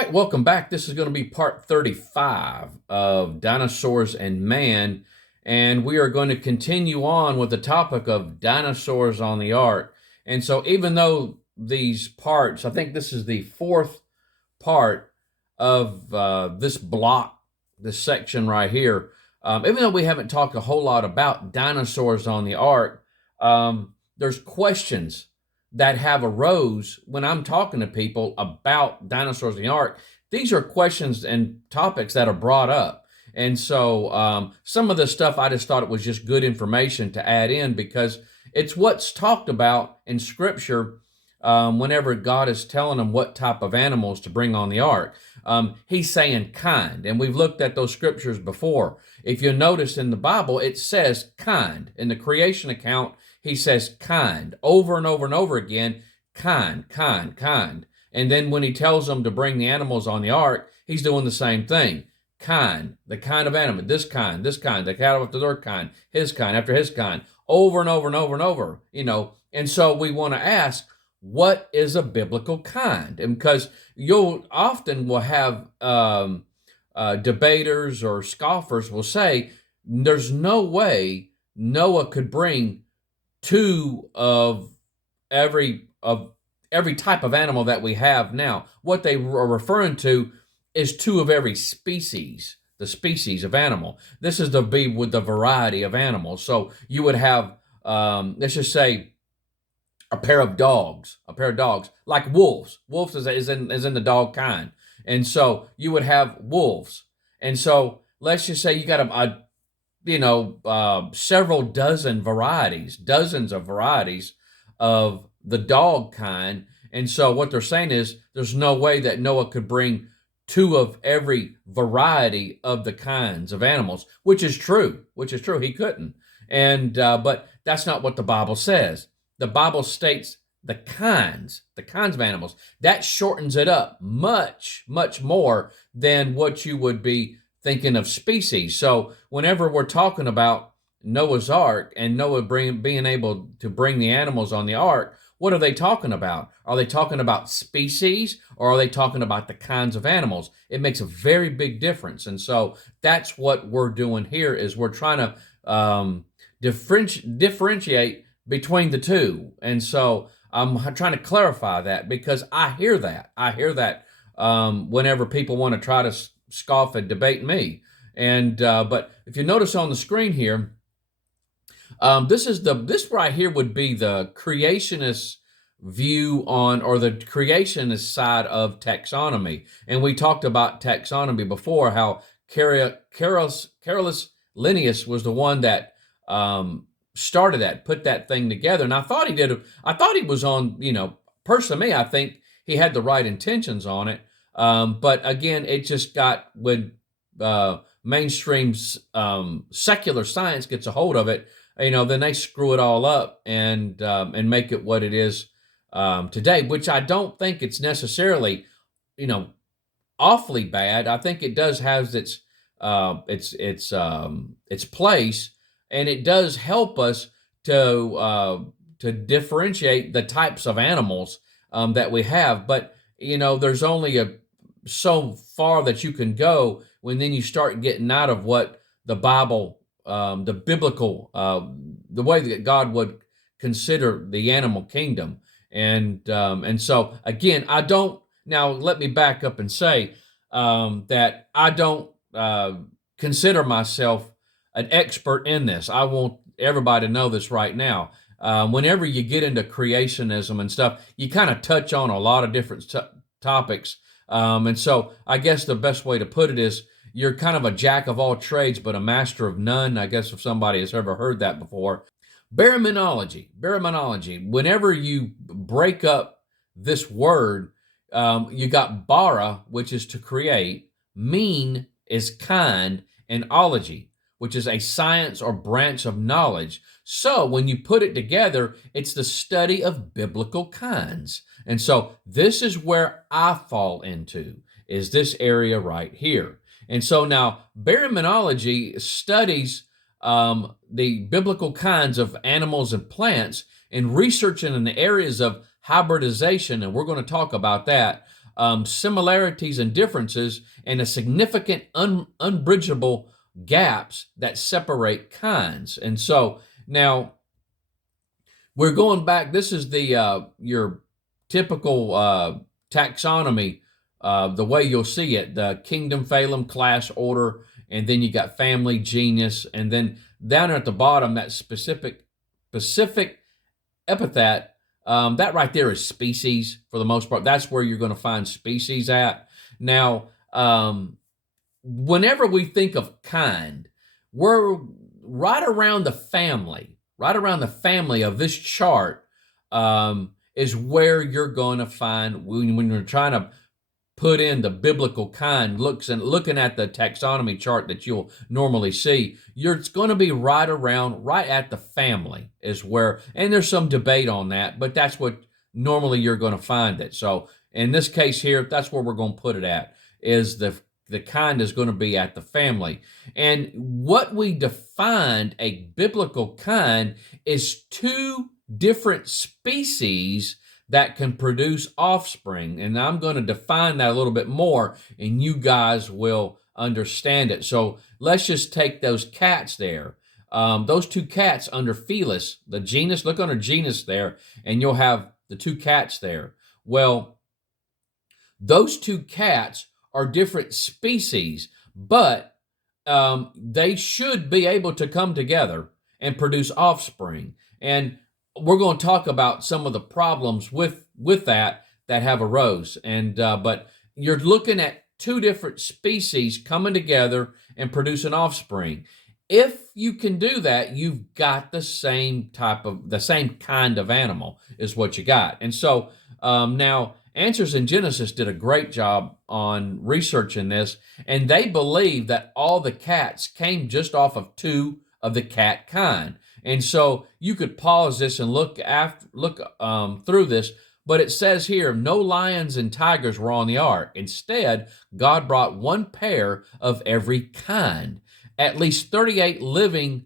right, welcome back. This is going to be part 35 of Dinosaurs and Man, and we are going to continue on with the topic of dinosaurs on the ark. And so, even though these parts, I think this is the fourth part of this block, this section right here, even though we haven't talked a whole lot about dinosaurs on the ark, there's questions that have arose when I'm talking to people about dinosaurs in the ark. These are questions and topics that are brought up. And so some of the stuff I just thought it was just good information to add in because it's what's talked about in Scripture whenever God is telling them what type of animals to bring on the ark. He's saying kind, and we've looked at those scriptures before. If you notice in the Bible, it says kind. In the creation account, he says kind over and over and over again, kind, kind, kind. And then when he tells them to bring the animals on the ark, he's doing the same thing. Kind, the kind of animal, this kind, the cattle after their kind, his kind after his kind, over and over and over and over, And so we want to ask, what is a biblical kind? And because you'll often will have debaters or scoffers will say, there's no way Noah could bring two of every type of animal that we have now. What they are referring to is two of every species, the species of animal. This is the be with the variety of animals. So you would have, let's just say, a pair of dogs, like wolves. Wolves is in the dog kind, and so you would have wolves. And so let's just say you got several dozen varieties, dozens of varieties of the dog kind. And so what they're saying is there's no way that Noah could bring two of every variety of the kinds of animals, which is true. He couldn't. And but that's not what the Bible says. The Bible states the kinds of animals. That shortens it up much, much more than what you would be thinking of species. So whenever we're talking about Noah's Ark and Noah being able to bring the animals on the ark, what are they talking about? Are they talking about species or are they talking about the kinds of animals? It makes a very big difference. And so that's what we're doing here is we're trying to differentiate between the two. And so I'm trying to clarify that because I hear that whenever people want to try to scoff and debate me. And but if you notice on the screen here, this right here would be the creationist view on, or the creationist side of taxonomy. And we talked about taxonomy before, how Carolus Linnaeus was the one that started that, put that thing together. And I thought he was on, personally, me, I think he had the right intentions on it. But again, it just got when mainstream secular science gets a hold of it, then they screw it all up and make it what it is today, which I don't think it's necessarily, awfully bad. I think it does have its place, and it does help us to differentiate the types of animals that we have. But there's only so far that you can go when then you start getting out of what the Bible, the biblical, the way that God would consider the animal kingdom. And so again, I don't. Now let me back up and say that I don't consider myself an expert in this. I want everybody to know this right now. Whenever you get into creationism and stuff, you kind of touch on a lot of different topics. And so I guess the best way to put it is you're kind of a jack of all trades, but a master of none. I guess if somebody has ever heard that before. Baraminology. Whenever you break up this word, you got bara, which is to create, mean is kind, and ology, which is a science or branch of knowledge. So when you put it together, it's the study of biblical kinds. And so this is where I fall into, is this area right here. And so now baraminology studies the biblical kinds of animals and plants and researching in the areas of hybridization, and we're going to talk about that. similarities and differences, and a significant unbridgeable gaps that separate kinds. And so now we're going back. This is the your typical taxonomy, the way you'll see it: the kingdom, phylum, class, order, and then you got family, genus, and then down at the bottom that specific epithet. That right there is species for the most part. That's where you're going to find species at. Now, whenever we think of kind, we're right around the family. Right around the family of this chart is where you're going to find when you're trying to put in the biblical kind, looking at the taxonomy chart that you'll normally see, it's going to be right at the family is where, and there's some debate on that, but that's what normally you're going to find it. So in this case here, that's where we're going to put it at, is the kind is going to be at the family. And what we defined a biblical kind is two different species that can produce offspring. And I'm going to define that a little bit more, and you guys will understand it. So let's just take those cats there. Those two cats under Felis, the genus, look under genus there, and you'll have the two cats there. Well, those two cats are different species, but they should be able to come together and produce offspring. And we're going to talk about some of the problems with that have arose. And but you're looking at two different species coming together and producing offspring. If you can do that, you've got the same kind of animal is what you got. And so now Answers in Genesis did a great job on researching this, and they believe that all the cats came just off of two of the cat kind. And so you could pause this and look through this, but it says here, no lions and tigers were on the ark. Instead, God brought one pair of every kind. At least 38 living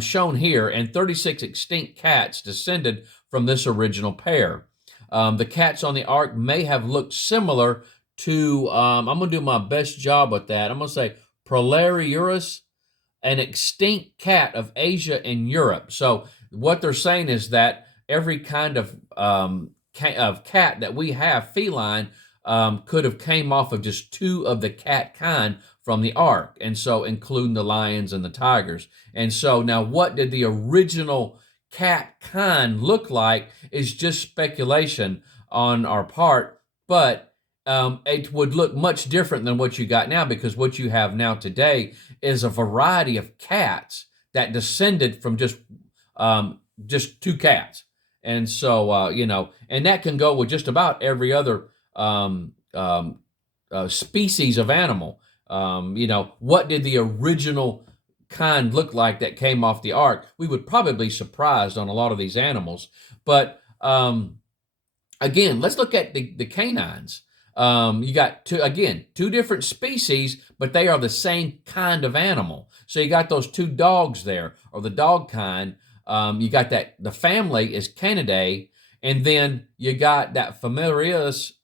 shown here, and 36 extinct cats descended from this original pair. The cats on the ark may have looked similar to, I'm going to do my best job with that. I'm going to say Prolariurus, an extinct cat of Asia and Europe. So what they're saying is that every kind of cat that we have, feline, could have came off of just two of the cat kind from the ark, and so including the lions and the tigers. And so now what did the original cat kind look like is just speculation on our part, but it would look much different than what you got now, because what you have now today is a variety of cats that descended from just two cats. And so and that can go with just about every other species of animal. What did the original kind look like that came off the ark? We would probably be surprised on a lot of these animals. But again, let's look at the canines. You got two different species, but they are the same kind of animal. So you got those two dogs there, or the dog kind. You got that the family is Canidae, and then you got that familiarius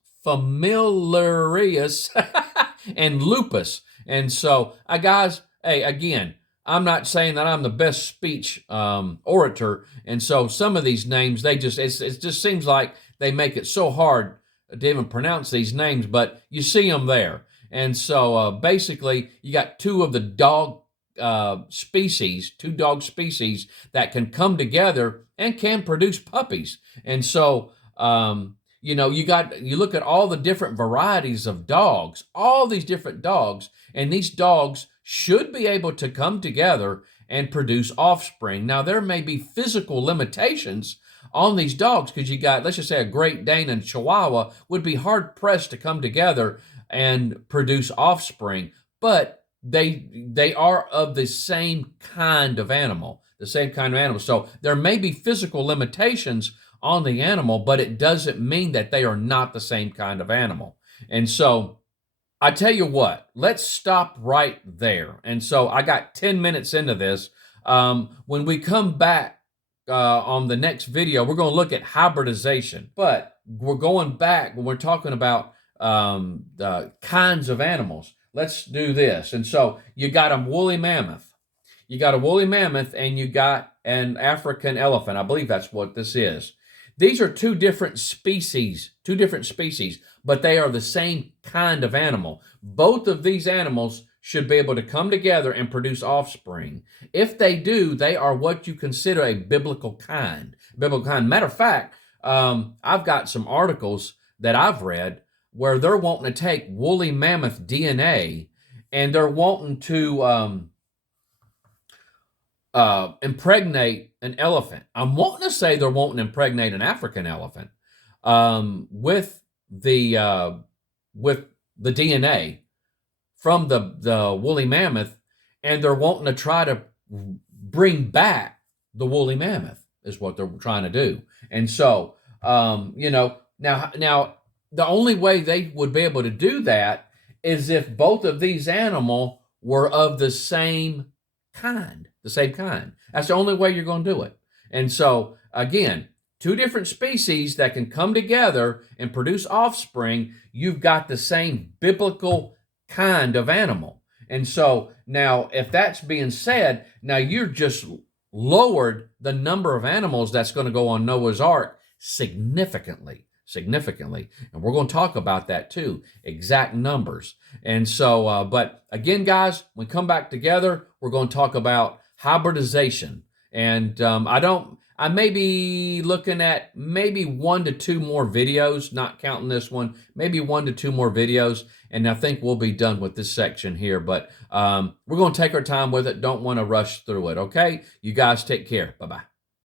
and lupus. And so, guys, hey, again, I'm not saying that I'm the best speech orator, and so some of these names, it just seems like they make it so hard to even pronounce these names, but you see them there. And so basically, you got two of the dog species that can come together and can produce puppies. And so you look at all the different varieties of dogs, all these different dogs, and these dogs should be able to come together and produce offspring. Now, there may be physical limitations on these dogs, because you got, let's just say, a Great Dane and Chihuahua would be hard pressed to come together and produce offspring, but they are of the same kind of animal, So there may be physical limitations on the animal, but it doesn't mean that they are not the same kind of animal. And so I tell you what, let's stop right there. And so I got 10 minutes into this. When we come back on the next video, we're going to look at hybridization. But we're going back when we're talking about kinds of animals. Let's do this. And so you got a woolly mammoth. You got a woolly mammoth and you got an African elephant. I believe that's what this is. These are two different species, but they are the same kind of animal. Both of these animals should be able to come together and produce offspring. If they do, they are what you consider a biblical kind. Matter of fact, I've got some articles that I've read where they're wanting to take woolly mammoth DNA and they're wanting to impregnate an elephant. I'm wanting to say they're wanting to impregnate an African elephant with the DNA from the woolly mammoth, and they're wanting to try to bring back the woolly mammoth is what they're trying to do. And so, now the only way they would be able to do that is if both of these animals were of the same kind. That's the only way you're going to do it. And so, again, two different species that can come together and produce offspring, you've got the same biblical kind of animal. And so, now, if that's being said, now you're just lowered the number of animals that's going to go on Noah's Ark significantly. And we're going to talk about that too, exact numbers. And so, but again, guys, when we come back together, we're going to talk about hybridization. And I may be looking at maybe 1 to 2 more videos, not counting this one, maybe 1 to 2 more videos. And I think we'll be done with this section here, but we're going to take our time with it. Don't want to rush through it. Okay. You guys take care. Bye-bye.